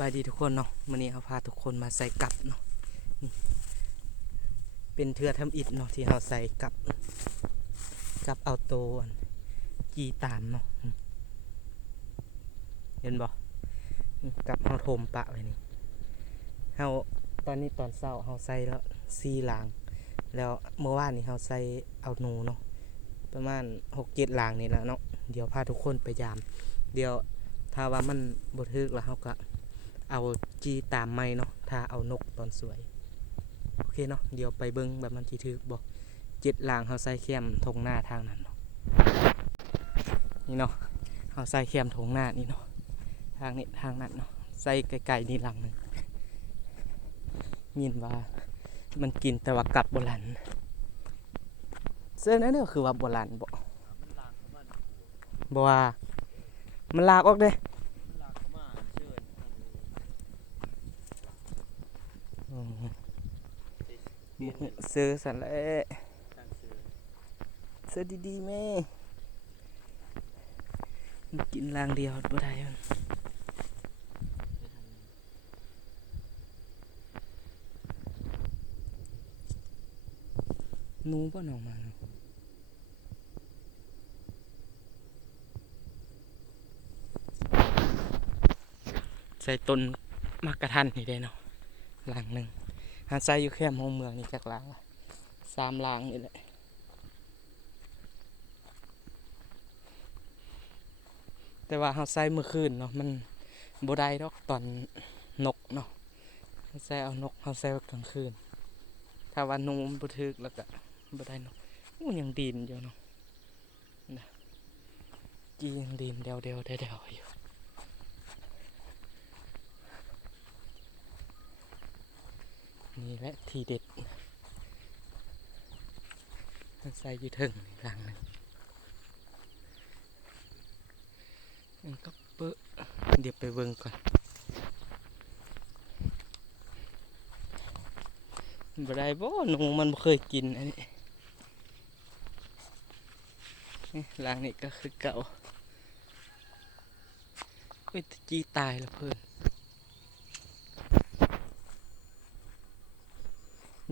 บายดีทุกคนเนาะวันนี้เขาพาทุกคนมาใส่กับเนาะนี่เป็นเทือทำอิฐเนาะที่เขาใส่กับเอาโตนจีตามเนาะเห็นบ่กับเขาโถมปะไว้นี่เขาตอนนี้ตอนเช้าเขาใส่แล้ว4 หลางแล้วเมื่อวานนี้เขาใส่เอาหนูเนาะประมาณ6-7 หลางนี่แหละเนาะเดี๋ยวพาทุกคนไปยาม เดี๋ยวถ้าว่ามันบ่ถึกแล้วเขาก็เอาจีตามไม้เนาะถ้าเอานกตอนสวยโอเคเนาะเดี๋ยวไปเบิ่งแบบมันจีถึกบ่7 หลางเขาใส่แคมทงหน้าทางนั้นเนาะนี่เนาะเขาใส่แคมทงหน้านี่เนาะทางนี้ทางนั้นเนาะใส่ไกลๆนี่หลังนึงยินว่ามันกินแต่ว่ากลับโบราณเสื้อนั้นเด้อคือว่าโบราณบ่ว่ามันลากออกเด้ซื้อสันแล้วซื้อดีๆแม่กินลางเดียวบ่ได้หนูบ่น้องมาเนาะใส่ต้นมักกะทันนี่ได้เนาะหลังหนึ่งหาใส่อยู่แค่ห้องเมืองนี่จักหลัง3 หลังนี่แหละแต่ว่าเฮาใส่เมื่อคืนเนาะมันบ่ได้ดอกตอนนกเนาะเฮาใส่เอานกเฮาใส่กลางคืนถ้าว่าหนูมันบ่ถึกแล้วก็บ่ได้นกยังดินอยู่เนาะนะจียังดินเดียวๆอยู่นี่แหละทีเด็ดใส่อยู่ถึงหลังนึงมันก็เปื้อเดี๋ยวไปเบิ่งก่อนบ่ได้บ่หนูมันบ่เคยกินอันนี้หลังนี้ก็คือเก่าเฮ้ยจีตายแล้วเพิ่น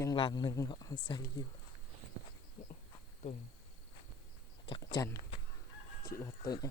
ยังหลังนึงเนาะใส่อยู่ตัวจักจันสิว่าตัวนี้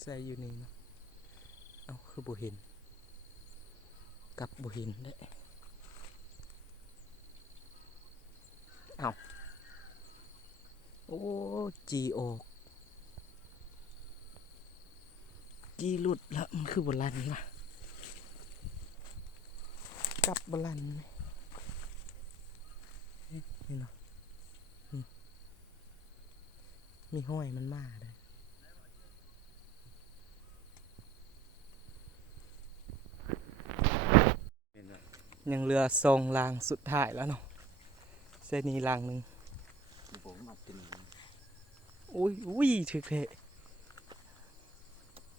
ใส่อยู่นี่เนาะเอาคือบ่เห็นกับบ่เห็นได้เอาโอ้จีออกจีหลุดละมันคือโบราณว่ะกับโบราณนี่เนาะมีห้อยมันมาเลยยังเรือทรงรางสุดท้ายแล้วเนาะเส้นนี้รางหนึ่งอุ้ยถึกเทะ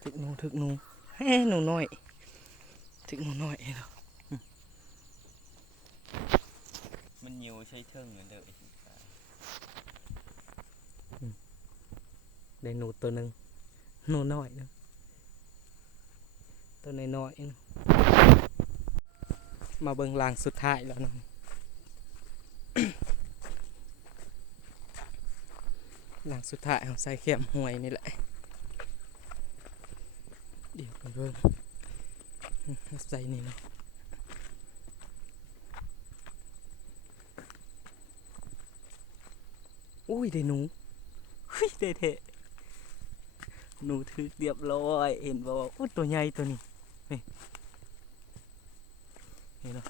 ถึกหนูเฮ้หนูน้อยถึกหนูน้อยเนาะมันยิวใช้เทิงเหมือนเดิมได้หนูตัวหนึ่งหนูน้อยนะตัวน้อยมาเบิ่งรางสุดท้ายแล้วเนาะ หลังสุดท้ายของใส่เข็มห่วยนี่แหละเดี๋ยวไปเบิ่งใส่นี่เนาะอุ้ยได้หนูได้เทะหนูถือเรียบร้อยเห็นบอกว่าอุ้ยตัวใหญ่ตัวนี้นี่เนาะ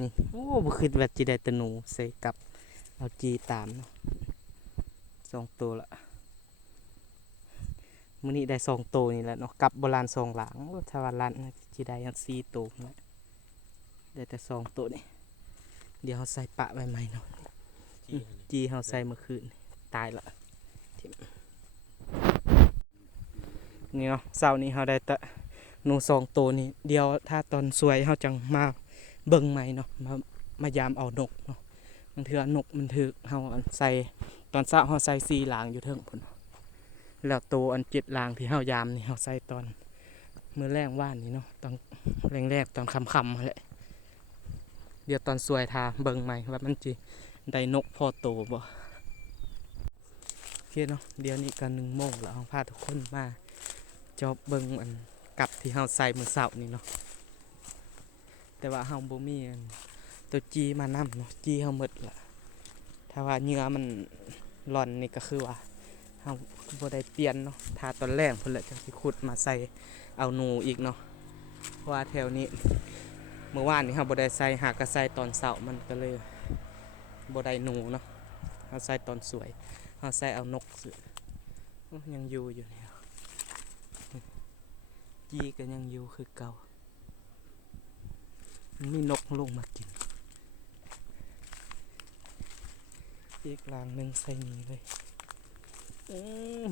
นี่โอ้บุคิดว่าจีได้ตัวหนูใส่กับเอาจีตามเนาะ2 ตัวละมื้อนี้ได้2 ตัวนี่แหละเนาะกับโบราณ2 หลังถ้าว่าลันจีได้ยัง4 ตัวนะได้แต่2 ตัวนี่เดี๋ยวเขาใส่ปะไว้ใหม่เนาะจีเขาใส่เมื่อคืนตายละนี่เนาะเสาร์นี้เขาได้แต่หนู2 ตัวนี่เดี๋ยวถ้าตอนสวยเขาจังมา เบิ่งใหม่เนาะมายามเอานกเนาะบางเทื่อนกมันถึกเฮาอันใส่ตอนเช้าเฮาใส่4หลางอยู่เทิงพุ่นแล้วตัวอัน7หลางที่เฮายามนี่เฮาใส่ตอนมื้อแรงว่านนี่เนาะตอนแรกๆตอนค่ำๆนั่นแหละเดี๋ยวตอนสวยทาเบิ่งใหม่ว่ามันสิได้นกพอโตบ่โอเคเนาะเดี๋ยวนี้ก็1 โมงแล้วเฮาพาทุกคนมาจอบเบิ่งอันกับที่เฮาใส่มื้อเช้านี่เนาะแต่ว่าเฮาบ่มีอันตัวจีมานำเนาะจีเฮาหมดละถ้าว่าเหงื่อมันร่อนนี่ก็คือว่าเฮาบ่ได้เปลี่ยนเนาะถ้าตอนแรกเพิ่นแหละจังสิขุดมาใส่เอาหนูอีกเนาะเพราะว่าแถวนี้เมื่อวานนี้เฮาบ่ได้ใส่หากก็ใส่ตอนเช้ามันก็เลยบ่ได้หนูเนาะเฮาใส่ตอนสวยเฮาใส่เอานกซื่อยังอยู่นี่จีก็ยังอยู่คือเก่ามันมีนกลงมากินอีกหลังหนึ่งใส่นี้เลย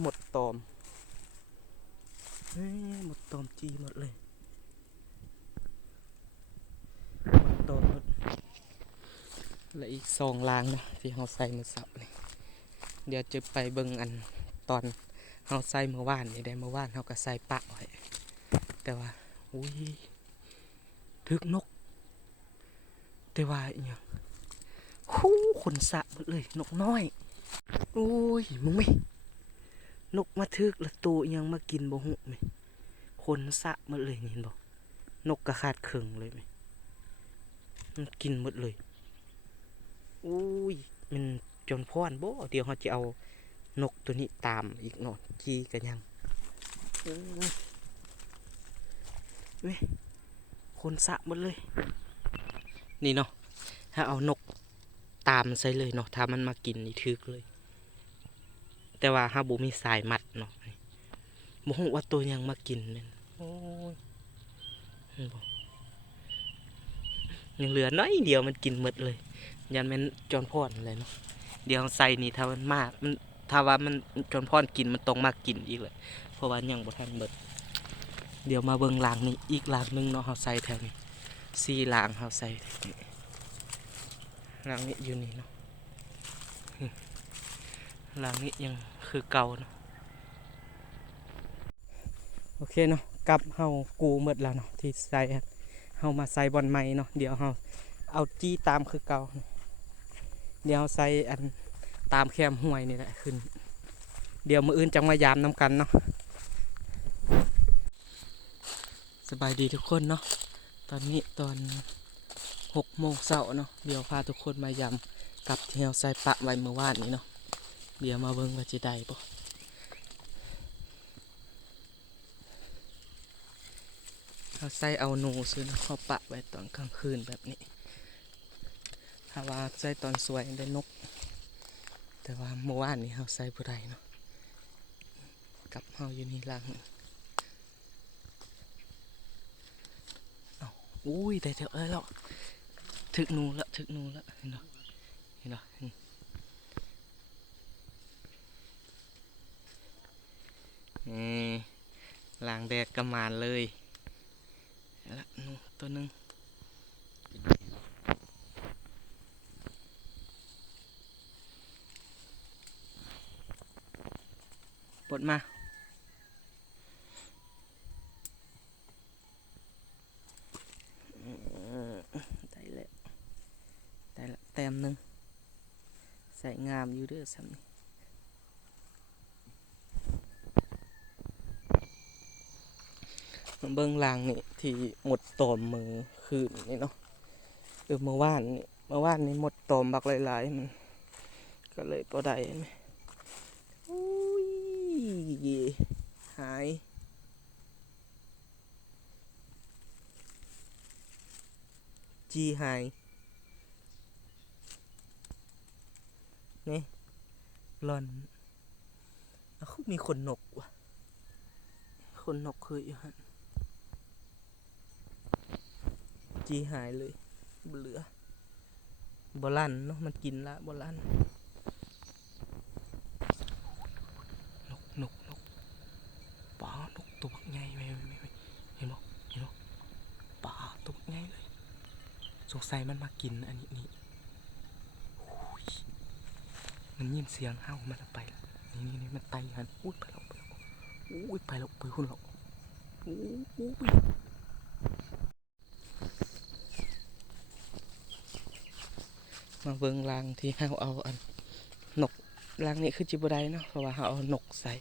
หมดตอมหมดตอมจีหมดเลยหมดตอมหมดและอีก2 ลางนะที่เราใส่มือเสานี่เดี๋ยวจะไปเบิ่งอันตอนเราใส่เมื่อวานนี่ได้เมื่อวานเราก็ใส่ปะไว้แต่ว่าอุ้ยถึกนกแต่ว่าอีหยังคู่ขนสะหมดเลยนกน้อยโอ้ยมึงไม่นกมาทึกแล้วตัวยังมากินบ่หุไหมคนสะหมดเลยนี่เห็นบ่นกกระขาดเข่งเลยไหมมันกินหมดเลยอุ้ยมันจนพ่อนบ่เดี๋ยวเขาจะเอานกตัวนี้ตามอีกหน่อยจีกันยังเว้ยคนสะหมดเลยนี่เนาะถ้าเอานกตามใส่เลยเนาะถ้ามันมากินนี่ทึกเลยแต่ว่าถ้าบุมีสายมัดเนาะบ่ฮู้ว่าตัวยังมากินเนี่ยโอ้ยยังเหลือน้อยเดียวมันกินหมดเลยยันมันจอนพ่อนเลยเนาะเดี๋ยวใส่นี่ถ้ามันมากมันถ้าว่ามันจอนพ่อนกินมันต้องมากินอีกเลยเพราะว่ายังบ่ทันหมดเดี๋ยวมาเบิ่งหลังนี้อีกหลังนึงเนาะเฮาใส่แถวนี้4 หลังเฮาใส่นี่หลังนี้อยู่นี่เนาะหลังนี้ยังคือเก่าเนาะโอเคเนาะกับเฮากูหมดแล้วเนาะที่ใส่เฮามาใส่บอลใหม่เนาะเดี๋ยวเฮาเอาจี้ตามคือเก่าเดี๋ยวใส่อันตามแคมห้วยนี่แหละขึ้นเดี๋ยวมื้ออื่นจังมายามน้ำกันเนาะสบายดีทุกคนเนาะตอนนี้ตอน6 โมงเช้าเนาะเดี๋ยวพาทุกคนมายามกับที่เฮาใส่ปะไว้เมื่อวานนี้เนาะเดี๋ยวมาเบิ่งว่าจะได้บ่เขาใส่เอาหนูซื้อนะเขาปะไว้ตอนกลางคืนแบบนี้ถ้าว่าใส่ตอนสวยได้นกแต่ว่าเมื่อวานนี้เขาใส่บ่ได้เนาะกับเขาอยู่นี่หลังเอาอุ้ยได้เถอะแล้วถึกหนูละถึกหนูละเห็นเนาะเห็นเนาะหลังแดกกระมานเลยละหนูตัวนึงปลดมาได้แล้วได้ละแต้มหนึ่งใส่งามอยู่เด้อซ้ำนี่เบื้องล่างนี่ที่หมดตอมมือคืนนี่เนาะเมื่อวานนี่หมดตอมบักหลายๆมันก็เลยบ่ได้ไหมอุ้ยหายจีหายนี่หล่อนแล้วมีขนนกว่ะขนนกเคยอยู่ฮะจีหายเลยเหลือบอลันเนาะมันกินละบอลันนกป่านกตัวใหญ่ไม่เห็นบ่ป่าตัวใหญ่เลย สงสัยมันมากินอันนี้นี่โอ้ยมันยินเสียงเห่ามันไปแล้วนี่มันไต่หันอุ้ยไปแล้วอุ้ยไปแล้วไปคุณแล้วอุ้ยมาเบิ่งรางที่เฮาเอาอันนกรางนี้คือจิบได้เนาะเพราะว่าเฮาเอานกใส่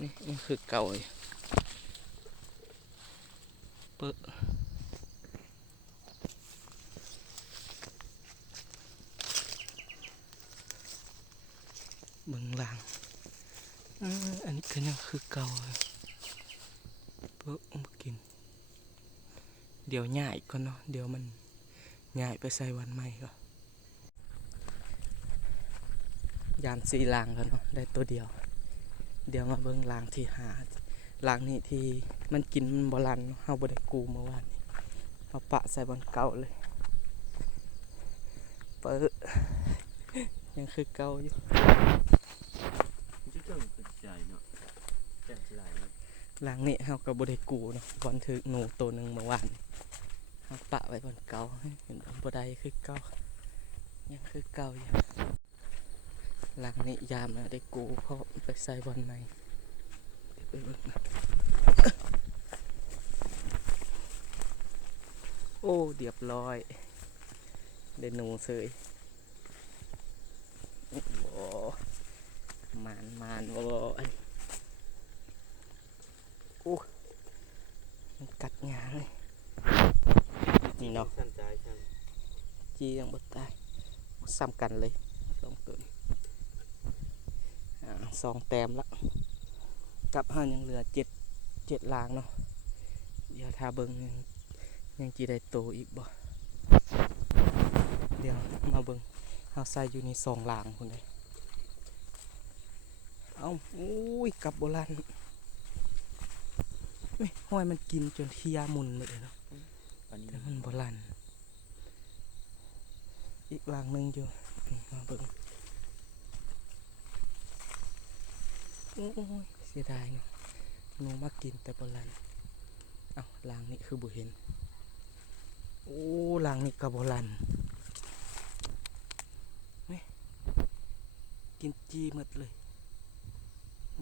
นี่มันคือเก่าเลยเปิดเบิ่งรางอันนี้ก็ยังคือเก่าเลยเปิดมากินเดี๋ยวย่ายก่อนเนาะเดี๋ยวมันย่ายไปใส่วันใหม่ก็ยานสีรางแล้วเนาะได้ตัวเดียวเดี๋ยวมาเบิ่งรางที่หารางนี้ที่มันกินมันบรันเนาะเฮาบ่ได้กูเมื่อวานนี้เอาปะใส่บนเก่าเลยเปิดยังคือเก่าอยู่ ชื่อเทิงเป็นใจเนาะแจ่มใสเลย รางนี้เฮาก็บ่ได้กูเนาะบอนถึกหนูตัวหนึงเมื่อวานนี้เฮาปะไว้บนเก่าเห็นบ่ได้คือเก่ายังคือเก่าอยู่รางนี้ยามนะได้กูเพราะไปใส่บอลใหม่เดี๋ยวไปเบิ่งนะโอ้เรียบร้อยได้หนูเสยโอ้มานโอ้ยโอ้มันกัดหญ้าเลยนี่เนาะ สั้นใจช่าง จียังบ่ตายซ้ำกันเลยสองตัวนี้สองแต้มละกับห้ายังเหลือเจ็ดลางเนาะเดี๋ยวถ้าเบิ่งยังจีได้โตอีกบ่เดี๋ยวมาเบิ่งเฮาใส่อยู่ในสองลางพุ่นเลยเอาอุ้ยกับโบราณห้อยมันกินจนเทียมุนหมดเลยเนาะ วันนี้ แต่มันโบราณอีกลางหนึงอยู่นี่มาเบิ่งโอ้ยเสียดายเนาะหนูมากินแต่โบราณเอ้าลางนี้คือบ่เห็นโอ้ลางนี้กับโบราณนี่กินจีหมดเลย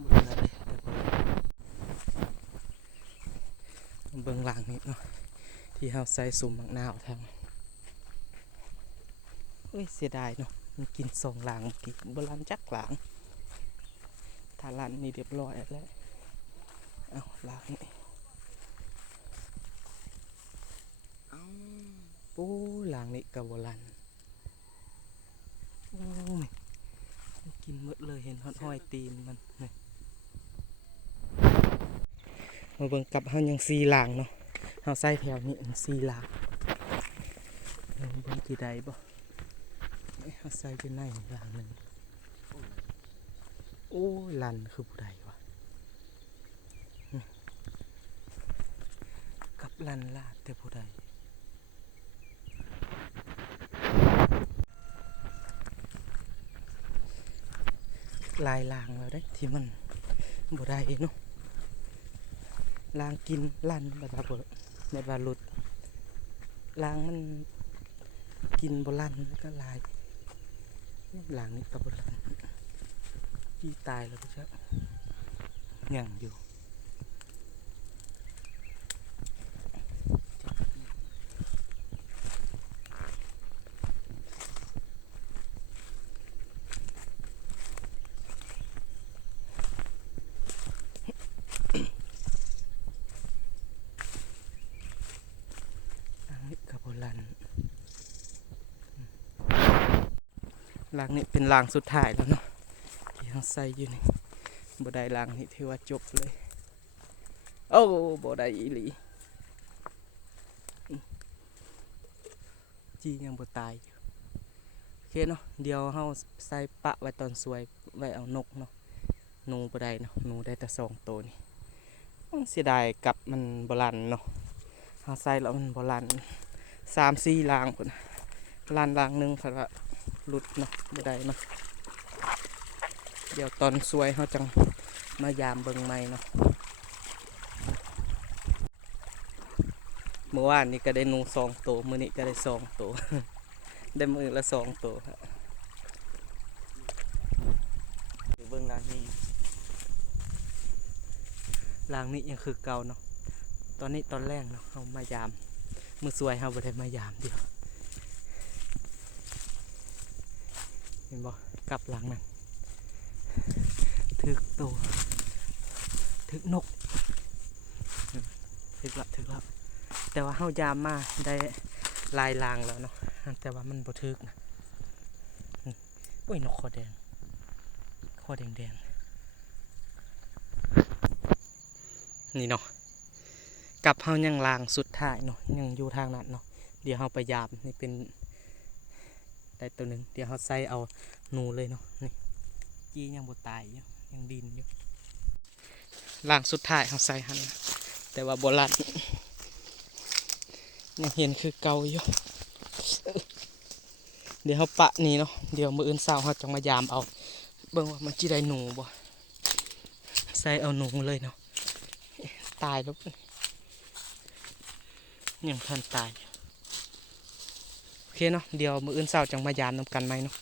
บ่เหลือเลยแต่โบราณเบิ่งลางนี้เนาะที่เฮาใส่สุ่มมักนาวทางเฮ้ยเสียดายเนาะมันกินสองลางเมื่อกี้โบราณจักลางถ้าลันนี่เรียบร้อยแล้วเอาลางนี้ เอ้า โอ้หลังนี้กับโบราณโอ้ยมันกินหมดเลยเห็นห้อยตีนมันนี่มาเบิ่งกับเฮายังซีหลังเนาะเฮาใส่แถวนี้ซีหลังเบิ่งกี่ใดบ่เฮาใส่อยู่ในหลังหนึงโอ้ลันคือผู้ใดวะนี่กับลันลาดแต่ผู้ใดลายลางแล้วได้ที่มันบ่ได้เนาะลางกินลั่นแบบว่าบ่แบบว่าหลุดลางมันกินบ่ลั่นแล้วก็ลายลางนี้ก็บ่ลั่นที่ตายแล้วก็จะยังอยู่กับโบราณลางนี้เป็นลางสุดท้ายแล้วเนาะที่เราใส่อยู่นี่บ่ได้ลางนี้ถือว่าจบเลยโอ้บ่ได้อีหลีจียังบ่ตายอยู่โอเคเนาะเดี๋ยวเราใส่ปะไว้ตอนสวยไว้เอานกเนาะหนูบ่ได้เนาะหนูได้แต่สองตัวนี่เสียดายกับมันโบราณเนาะเราใส่แล้วมันโบราณ3-4ลางพุ่นลางหนึงเพราะว่าหลุดเนาะบ่ได้เนาะเดี๋ยวตอนสวยเขาจังมายามเบิ่งใหม่เนาะ เมื่อวานนี้ก็ได้หนู2 ตัวมื้อนี้ก็ได้2 ตัว ได้มื้อละ2 ตัวครับ เดี๋ยวเบิ่งร้านนี้ ลางนี้ยังคือเก่าเนาะตอนนี้ตอนแรกเนาะเฮามายามมื้อสวยเฮาบ่ได้มายามเดียวเห็นบ่กลับหลังนั่นถึกตัวถึกนกถึกละแต่ว่าเฮายามมาได้ลายลางแล้วเนาะแต่ว่ามันบ่ถึกนะโอ้ยนกคอแดงนี่เนาะกับเฮายังลางสุดท้ายเนาะยังอยู่ทางนั้นเนาะเดี๋ยวเฮาไปยามนี่เป็นได้ตัวหนึงเดี๋ยวเฮาใส่เอาหนูเลยเนาะนี่กี้ยังบ่ตายอยู่ยังดินอยู่ลางสุดท้ายเฮาใส่หั่นนะแต่ว่าบ่รัดยังเห็นคือเก่าอยู่เดี๋ยวเฮาปะนี่เนาะเดี๋ยวมื้ออื่นเช้าเฮาจะมายามเอาเบิ่งว่ามันสิได้หนูบ่ใส่เอาหนูเลยเนาะตายแล้วยังทันตายโอเคเนาะเดี๋ยวมื้ออื่นเช้าจังมายามนำกันไหมเนาะ